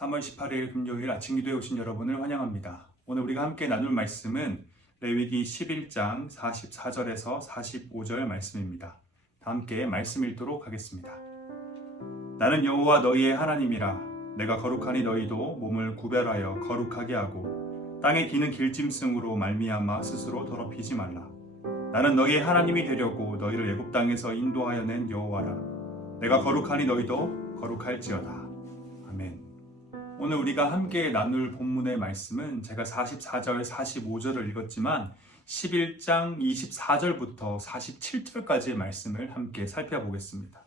3월 18일 금요일 아침 기도에 오신 여러분을 환영합니다. 오늘 우리가 함께 나눌 말씀은 레위기 11장 44절에서 45절 말씀입니다. 다 함께 말씀 읽도록 하겠습니다. 나는 여호와 너희의 하나님이라. 내가 거룩하니 너희도 몸을 구별하여 거룩하게 하고 땅에 기는 길짐승으로 말미암아 스스로 더럽히지 말라. 나는 너희의 하나님이 되려고 너희를 애굽 땅에서 인도하여 낸 여호와라. 내가 거룩하니 너희도 거룩할지어다. 아멘. 오늘 우리가 함께 나눌 본문의 말씀은 제가 44절, 45절을 읽었지만 11장 24절부터 47절까지의 말씀을 함께 살펴보겠습니다.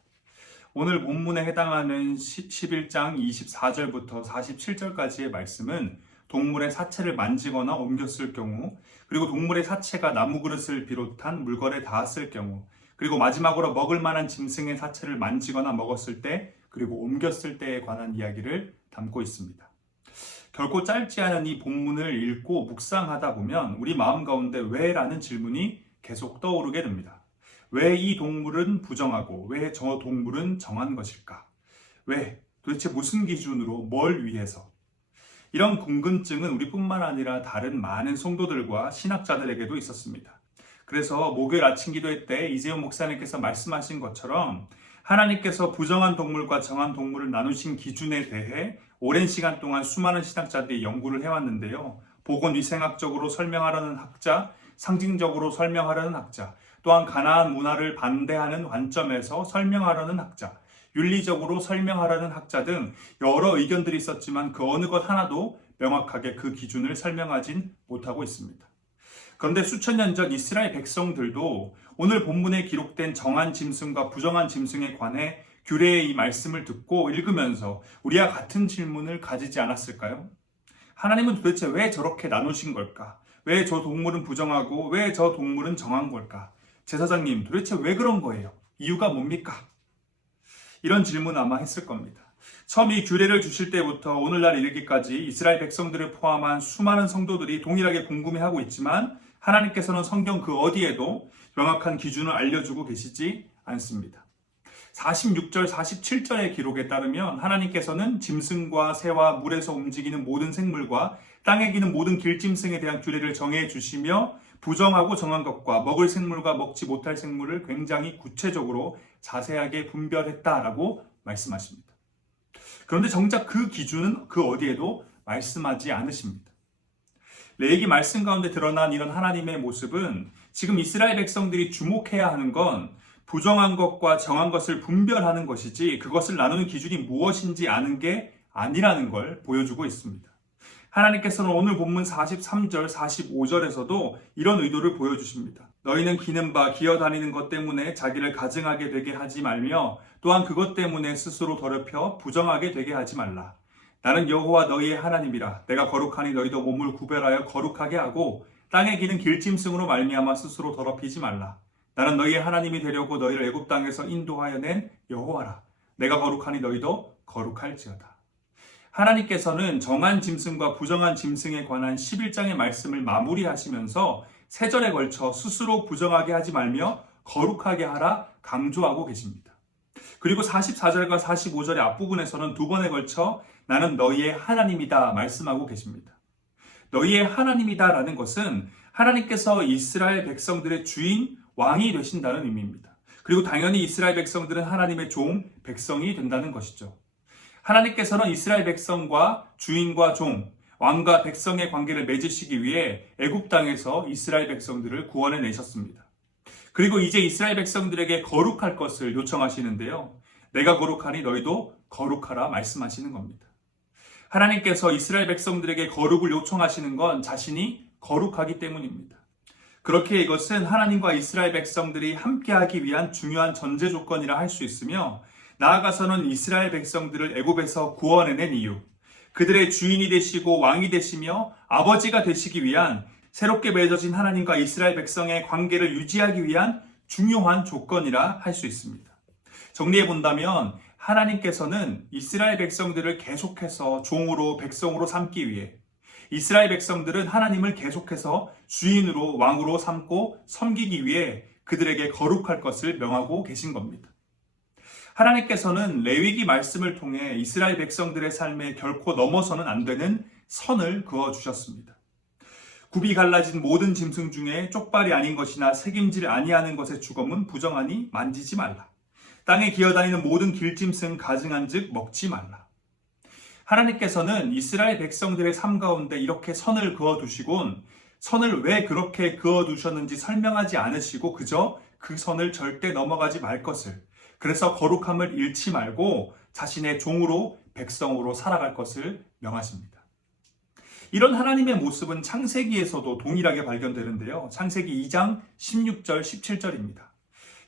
오늘 본문에 해당하는 11장 24절부터 47절까지의 말씀은 동물의 사체를 만지거나 옮겼을 경우, 그리고 동물의 사체가 나무 그릇을 비롯한 물건에 닿았을 경우, 그리고 마지막으로 먹을 만한 짐승의 사체를 만지거나 먹었을 때, 그리고 옮겼을 때에 관한 이야기를 담고 있습니다. 결코 짧지 않은 이 본문을 읽고 묵상하다 보면 우리 마음 가운데 왜? 라는 질문이 계속 떠오르게 됩니다. 왜 이 동물은 부정하고 왜 저 동물은 정한 것일까? 왜? 도대체 무슨 기준으로 뭘 위해서? 이런 궁금증은 우리뿐만 아니라 다른 많은 성도들과 신학자들에게도 있었습니다. 그래서 목요일 아침 기도회 때 이재용 목사님께서 말씀하신 것처럼 하나님께서 부정한 동물과 정한 동물을 나누신 기준에 대해 오랜 시간 동안 수많은 신학자들이 연구를 해왔는데요. 보건위생학적으로 설명하려는 학자, 상징적으로 설명하려는 학자, 또한 가나안 문화를 반대하는 관점에서 설명하려는 학자, 윤리적으로 설명하려는 학자 등 여러 의견들이 있었지만 그 어느 것 하나도 명확하게 그 기준을 설명하진 못하고 있습니다. 그런데 수천 년 전 이스라엘 백성들도 오늘 본문에 기록된 정한 짐승과 부정한 짐승에 관해 규례의 이 말씀을 듣고 읽으면서 우리와 같은 질문을 가지지 않았을까요? 하나님은 도대체 왜 저렇게 나누신 걸까? 왜 저 동물은 부정하고 왜 저 동물은 정한 걸까? 제사장님, 도대체 왜 그런 거예요? 이유가 뭡니까? 이런 질문 아마 했을 겁니다. 처음 이 규례를 주실 때부터 오늘날 이르기까지 이스라엘 백성들을 포함한 수많은 성도들이 동일하게 궁금해하고 있지만 하나님께서는 성경 그 어디에도 명확한 기준을 알려주고 계시지 않습니다. 46절, 47절의 기록에 따르면 하나님께서는 짐승과 새와 물에서 움직이는 모든 생물과 땅에 기는 모든 길짐승에 대한 규례를 정해 주시며 부정하고 정한 것과 먹을 생물과 먹지 못할 생물을 굉장히 구체적으로 자세하게 분별했다라고 말씀하십니다. 그런데 정작 그 기준은 그 어디에도 말씀하지 않으십니다. 레위기 말씀 가운데 드러난 이런 하나님의 모습은 지금 이스라엘 백성들이 주목해야 하는 건 부정한 것과 정한 것을 분별하는 것이지 그것을 나누는 기준이 무엇인지 아는 게 아니라는 걸 보여주고 있습니다. 하나님께서는 오늘 본문 43절, 45절에서도 이런 의도를 보여주십니다. 너희는 기는 바 기어다니는 것 때문에 자기를 가증하게 되게 하지 말며 또한 그것 때문에 스스로 더럽혀 부정하게 되게 하지 말라. 나는 여호와 너희의 하나님이라. 내가 거룩하니 너희도 몸을 구별하여 거룩하게 하고 땅에 기는 길짐승으로 말미암아 스스로 더럽히지 말라. 나는 너희의 하나님이 되려고 너희를 애굽 땅에서 인도하여 낸 여호와라. 내가 거룩하니 너희도 거룩할지어다. 하나님께서는 정한 짐승과 부정한 짐승에 관한 11장의 말씀을 마무리하시면서 3절에 걸쳐 스스로 부정하게 하지 말며 거룩하게 하라 강조하고 계십니다. 그리고 44절과 45절의 앞부분에서는 2번에 걸쳐 나는 너희의 하나님이다 말씀하고 계십니다. 너희의 하나님이다라는 것은 하나님께서 이스라엘 백성들의 주인, 왕이 되신다는 의미입니다. 그리고 당연히 이스라엘 백성들은 하나님의 종, 백성이 된다는 것이죠. 하나님께서는 이스라엘 백성과 주인과 종, 왕과 백성의 관계를 맺으시기 위해 애굽 땅에서 이스라엘 백성들을 구원해 내셨습니다. 그리고 이제 이스라엘 백성들에게 거룩할 것을 요청하시는데요. 내가 거룩하니 너희도 거룩하라 말씀하시는 겁니다. 하나님께서 이스라엘 백성들에게 거룩을 요청하시는 건 자신이 거룩하기 때문입니다. 그렇게 이것은 하나님과 이스라엘 백성들이 함께하기 위한 중요한 전제 조건이라 할 수 있으며 나아가서는 이스라엘 백성들을 애굽에서 구원해낸 이유, 그들의 주인이 되시고 왕이 되시며 아버지가 되시기 위한 새롭게 맺어진 하나님과 이스라엘 백성의 관계를 유지하기 위한 중요한 조건이라 할 수 있습니다. 정리해 본다면 하나님께서는 이스라엘 백성들을 계속해서 종으로 백성으로 삼기 위해 이스라엘 백성들은 하나님을 계속해서 주인으로 왕으로 삼고 섬기기 위해 그들에게 거룩할 것을 명하고 계신 겁니다. 하나님께서는 레위기 말씀을 통해 이스라엘 백성들의 삶에 결코 넘어서는 안 되는 선을 그어주셨습니다. 굽이 갈라진 모든 짐승 중에 쪽발이 아닌 것이나 새김질 아니하는 것의 주검은 부정하니 만지지 말라. 땅에 기어다니는 모든 길짐승 가증한즉 먹지 말라. 하나님께서는 이스라엘 백성들의 삶 가운데 이렇게 선을 그어두시곤 선을 왜 그렇게 그어두셨는지 설명하지 않으시고 그저 그 선을 절대 넘어가지 말 것을, 그래서 거룩함을 잃지 말고 자신의 종으로 백성으로 살아갈 것을 명하십니다. 이런 하나님의 모습은 창세기에서도 동일하게 발견되는데요. 창세기 2장 16절 17절입니다.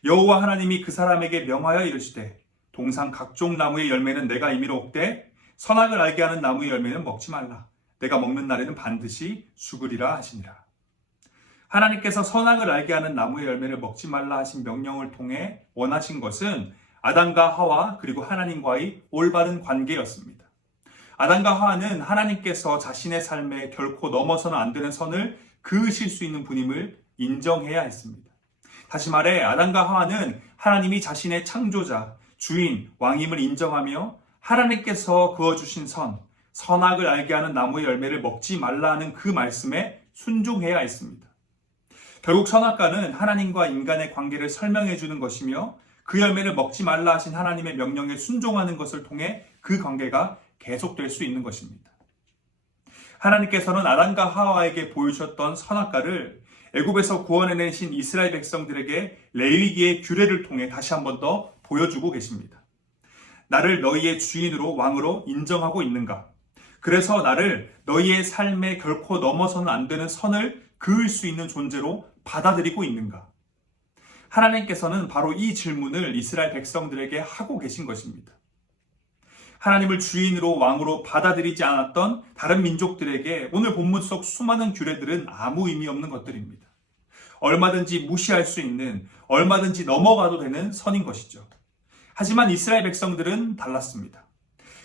여호와 하나님이 그 사람에게 명하여 이르시되 동산 각종 나무의 열매는 내가 임의로 먹되 선악을 알게 하는 나무의 열매는 먹지 말라. 내가 먹는 날에는 반드시 죽으리라 하시니라. 하나님께서 선악을 알게 하는 나무의 열매를 먹지 말라 하신 명령을 통해 원하신 것은 아담과 하와 그리고 하나님과의 올바른 관계였습니다. 아담과 하와는 하나님께서 자신의 삶에 결코 넘어서는 안 되는 선을 그으실 수 있는 분임을 인정해야 했습니다. 다시 말해 아담과 하와는 하나님이 자신의 창조자, 주인, 왕임을 인정하며 하나님께서 그어주신 선악을 알게 하는 나무의 열매를 먹지 말라 하는 그 말씀에 순종해야 했습니다. 결국 선악과는 하나님과 인간의 관계를 설명해 주는 것이며 그 열매를 먹지 말라 하신 하나님의 명령에 순종하는 것을 통해 그 관계가 계속될 수 있는 것입니다. 하나님께서는 아담과 하와에게 보여주셨던 선악과를 애굽에서 구원해내신 이스라엘 백성들에게 레위기의 규례를 통해 다시 한 번 더 보여주고 계십니다. 나를 너희의 주인으로 왕으로 인정하고 있는가? 그래서 나를 너희의 삶에 결코 넘어서는 안 되는 선을 그을 수 있는 존재로 받아들이고 있는가? 하나님께서는 바로 이 질문을 이스라엘 백성들에게 하고 계신 것입니다. 하나님을 주인으로 왕으로 받아들이지 않았던 다른 민족들에게 오늘 본문 속 수많은 규례들은 아무 의미 없는 것들입니다. 얼마든지 무시할 수 있는, 얼마든지 넘어가도 되는 선인 것이죠. 하지만 이스라엘 백성들은 달랐습니다.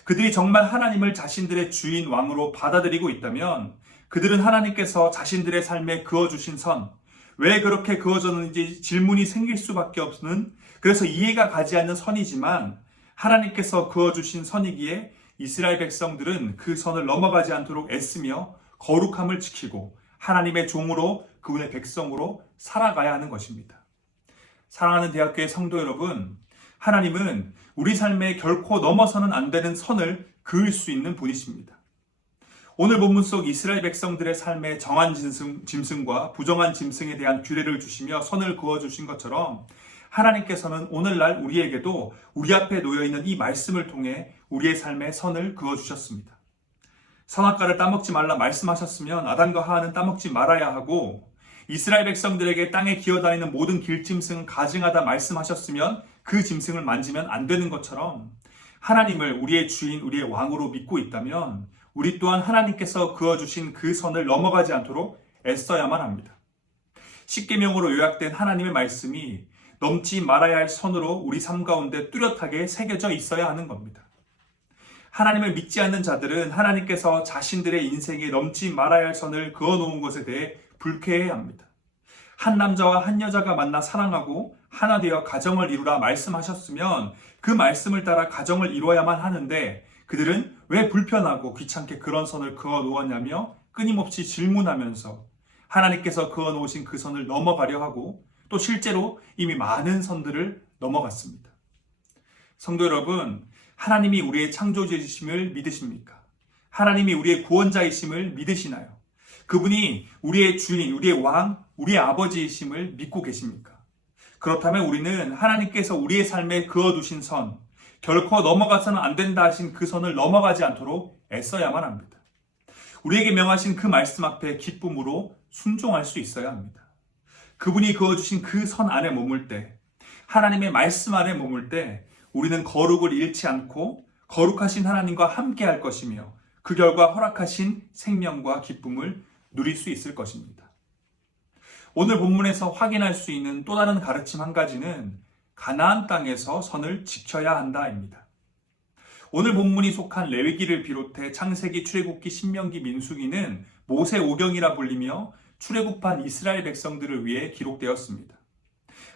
그들이 정말 하나님을 자신들의 주인 왕으로 받아들이고 있다면 그들은 하나님께서 자신들의 삶에 그어주신 선, 왜 그렇게 그어졌는지 질문이 생길 수밖에 없는, 그래서 이해가 가지 않는 선이지만 하나님께서 그어주신 선이기에 이스라엘 백성들은 그 선을 넘어가지 않도록 애쓰며 거룩함을 지키고 하나님의 종으로 그분의 백성으로 살아가야 하는 것입니다. 사랑하는 대학교의 성도 여러분, 하나님은 우리 삶에 결코 넘어서는 안 되는 선을 그을 수 있는 분이십니다. 오늘 본문 속 이스라엘 백성들의 삶에 정한 짐승과 부정한 짐승에 대한 규례를 주시며 선을 그어주신 것처럼 하나님께서는 오늘날 우리에게도 우리 앞에 놓여있는 이 말씀을 통해 우리의 삶에 선을 그어주셨습니다. 선악과를 따먹지 말라 말씀하셨으면 아담과 하와는 따먹지 말아야 하고, 이스라엘 백성들에게 땅에 기어다니는 모든 길짐승은 가증하다 말씀하셨으면 그 짐승을 만지면 안 되는 것처럼 하나님을 우리의 주인, 우리의 왕으로 믿고 있다면 우리 또한 하나님께서 그어주신 그 선을 넘어가지 않도록 애써야만 합니다. 십계명으로 요약된 하나님의 말씀이 넘지 말아야 할 선으로 우리 삶 가운데 뚜렷하게 새겨져 있어야 하는 겁니다. 하나님을 믿지 않는 자들은 하나님께서 자신들의 인생에 넘지 말아야 할 선을 그어놓은 것에 대해 불쾌해야 합니다. 한 남자와 한 여자가 만나 사랑하고 하나 되어 가정을 이루라 말씀하셨으면 그 말씀을 따라 가정을 이루어야만 하는데 그들은 왜 불편하고 귀찮게 그런 선을 그어놓았냐며 끊임없이 질문하면서 하나님께서 그어놓으신 그 선을 넘어가려 하고 또 실제로 이미 많은 선들을 넘어갔습니다. 성도 여러분, 하나님이 우리의 창조주이심을 믿으십니까? 하나님이 우리의 구원자이심을 믿으시나요? 그분이 우리의 주인, 우리의 왕, 우리의 아버지이심을 믿고 계십니까? 그렇다면 우리는 하나님께서 우리의 삶에 그어두신 선, 결코 넘어가서는 안 된다 하신 그 선을 넘어가지 않도록 애써야만 합니다. 우리에게 명하신 그 말씀 앞에 기쁨으로 순종할 수 있어야 합니다. 그분이 그어주신 그 선 안에 머물 때, 하나님의 말씀 안에 머물 때 우리는 거룩을 잃지 않고 거룩하신 하나님과 함께 할 것이며 그 결과 허락하신 생명과 기쁨을 누릴 수 있을 것입니다. 오늘 본문에서 확인할 수 있는 또 다른 가르침 한 가지는 가나안 땅에서 선을 지켜야 한다입니다. 오늘 본문이 속한 레위기를 비롯해 창세기, 출애굽기, 신명기, 민수기는 모세 오경이라 불리며 출애굽한 이스라엘 백성들을 위해 기록되었습니다.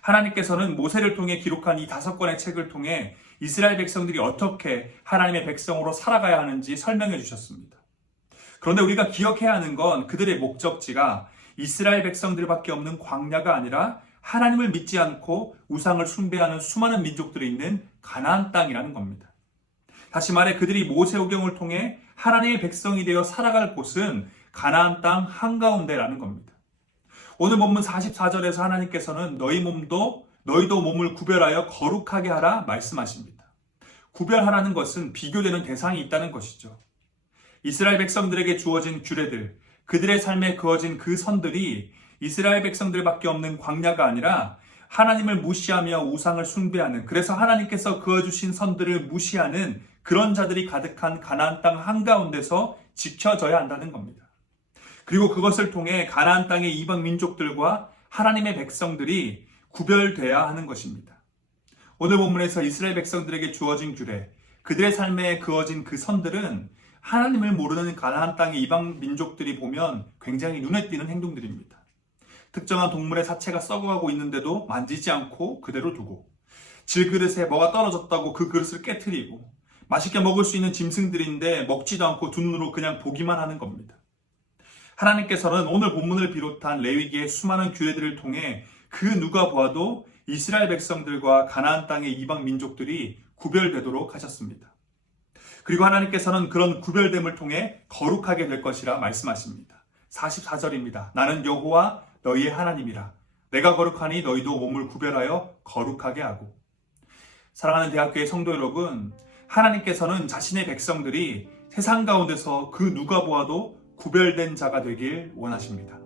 하나님께서는 모세를 통해 기록한 이 5권의 책을 통해 이스라엘 백성들이 어떻게 하나님의 백성으로 살아가야 하는지 설명해 주셨습니다. 그런데 우리가 기억해야 하는 건 그들의 목적지가 이스라엘 백성들밖에 없는 광야가 아니라 하나님을 믿지 않고 우상을 숭배하는 수많은 민족들이 있는 가나안 땅이라는 겁니다. 다시 말해 그들이 모세오경을 통해 하나님의 백성이 되어 살아갈 곳은 가나안 땅 한가운데라는 겁니다. 오늘 본문 44절에서 하나님께서는 너희도 몸을 구별하여 거룩하게 하라 말씀하십니다. 구별하라는 것은 비교되는 대상이 있다는 것이죠. 이스라엘 백성들에게 주어진 규례들, 그들의 삶에 그어진 그 선들이 이스라엘 백성들밖에 없는 광야가 아니라 하나님을 무시하며 우상을 숭배하는, 그래서 하나님께서 그어주신 선들을 무시하는 그런 자들이 가득한 가나안 땅 한가운데서 지켜져야 한다는 겁니다. 그리고 그것을 통해 가나안 땅의 이방 민족들과 하나님의 백성들이 구별돼야 하는 것입니다. 오늘 본문에서 이스라엘 백성들에게 주어진 규례, 그들의 삶에 그어진 그 선들은 하나님을 모르는 가나안 땅의 이방 민족들이 보면 굉장히 눈에 띄는 행동들입니다. 특정한 동물의 사체가 썩어가고 있는데도 만지지 않고 그대로 두고, 질그릇에 뭐가 떨어졌다고 그 그릇을 깨트리고, 맛있게 먹을 수 있는 짐승들인데 먹지도 않고 두 눈으로 그냥 보기만 하는 겁니다. 하나님께서는 오늘 본문을 비롯한 레위기의 수많은 규례들을 통해 그 누가 보아도 이스라엘 백성들과 가나안 땅의 이방 민족들이 구별되도록 하셨습니다. 그리고 하나님께서는 그런 구별됨을 통해 거룩하게 될 것이라 말씀하십니다. 44절입니다. 나는 여호와 너희의 하나님이라. 내가 거룩하니 너희도 몸을 구별하여 거룩하게 하고. 사랑하는 대학교의 성도 여러분, 하나님께서는 자신의 백성들이 세상 가운데서 그 누가 보아도 구별된 자가 되길 원하십니다.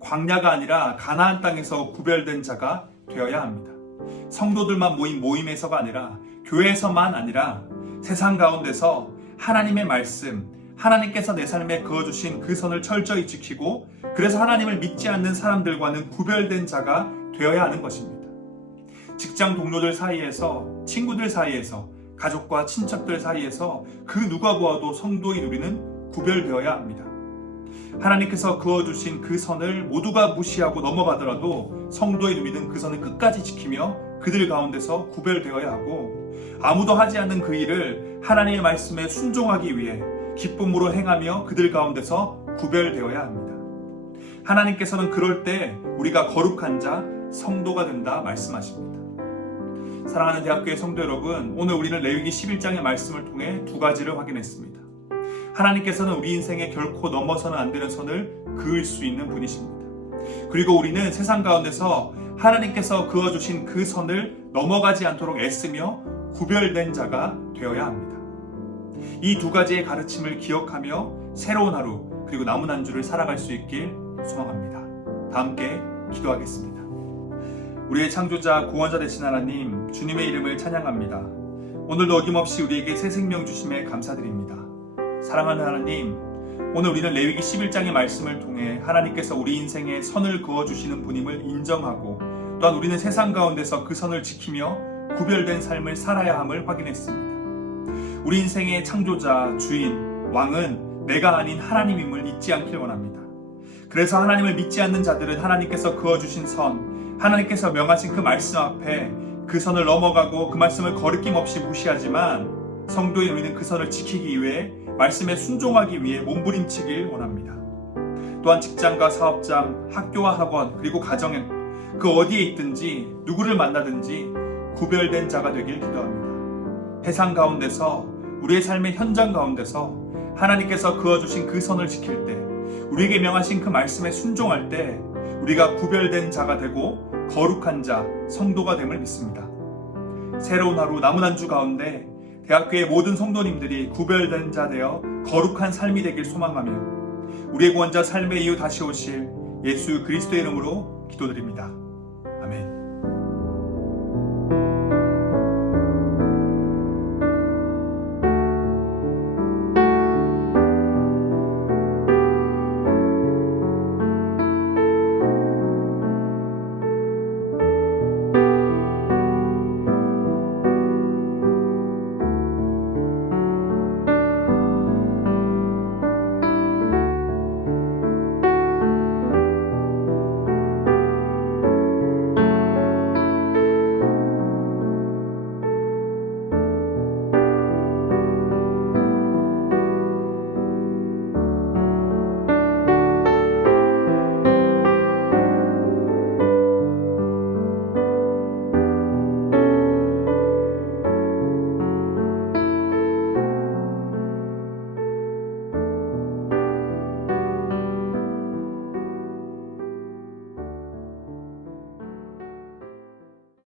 광야가 아니라 가나안 땅에서 구별된 자가 되어야 합니다. 성도들만 모인 모임에서가 아니라, 교회에서만 아니라 세상 가운데서 하나님의 말씀, 하나님께서 내 삶에 그어주신 그 선을 철저히 지키고, 그래서 하나님을 믿지 않는 사람들과는 구별된 자가 되어야 하는 것입니다. 직장 동료들 사이에서, 친구들 사이에서, 가족과 친척들 사이에서 그 누가 보아도 성도인 우리는 구별되어야 합니다. 하나님께서 그어주신 그 선을 모두가 무시하고 넘어가더라도 성도인 우리는 그 선을 끝까지 지키며 그들 가운데서 구별되어야 하고, 아무도 하지 않는 그 일을 하나님의 말씀에 순종하기 위해 기쁨으로 행하며 그들 가운데서 구별되어야 합니다. 하나님께서는 그럴 때 우리가 거룩한 자, 성도가 된다 말씀하십니다. 사랑하는 대학교의 성도 여러분, 오늘 우리는 레위기 11장의 말씀을 통해 두 가지를 확인했습니다. 하나님께서는 우리 인생에 결코 넘어서는 안 되는 선을 그을 수 있는 분이십니다. 그리고 우리는 세상 가운데서 하나님께서 그어주신 그 선을 넘어가지 않도록 애쓰며 구별된 자가 되어야 합니다. 이 두 가지의 가르침을 기억하며 새로운 하루, 그리고 남은 한 주를 살아갈 수 있길 소망합니다. 다 함께 기도하겠습니다. 우리의 창조자, 구원자 되신 하나님, 주님의 이름을 찬양합니다. 오늘도 어김없이 우리에게 새 생명 주심에 감사드립니다. 사랑하는 하나님, 오늘 우리는 레위기 11장의 말씀을 통해 하나님께서 우리 인생에 선을 그어주시는 분임을 인정하고, 또한 우리는 세상 가운데서 그 선을 지키며 구별된 삶을 살아야 함을 확인했습니다. 우리 인생의 창조자, 주인, 왕은 내가 아닌 하나님임을 잊지 않길 원합니다. 그래서 하나님을 믿지 않는 자들은 하나님께서 그어주신 선, 하나님께서 명하신 그 말씀 앞에 그 선을 넘어가고 그 말씀을 거리낌 없이 무시하지만, 성도인 우리는 그 선을 지키기 위해, 말씀에 순종하기 위해 몸부림치길 원합니다. 또한 직장과 사업장, 학교와 학원, 그리고 가정에 그 어디에 있든지 누구를 만나든지 구별된 자가 되길 기도합니다. 세상 가운데서, 우리의 삶의 현장 가운데서 하나님께서 그어주신 그 선을 지킬 때, 우리에게 명하신 그 말씀에 순종할 때 우리가 구별된 자가 되고 거룩한 자, 성도가 됨을 믿습니다. 새로운 하루, 남은 한 주 가운데 대학교의 모든 성도님들이 구별된 자 되어 거룩한 삶이 되길 소망하며 우리의 구원자 삶의 이후 다시 오실 예수 그리스도의 이름으로 기도드립니다.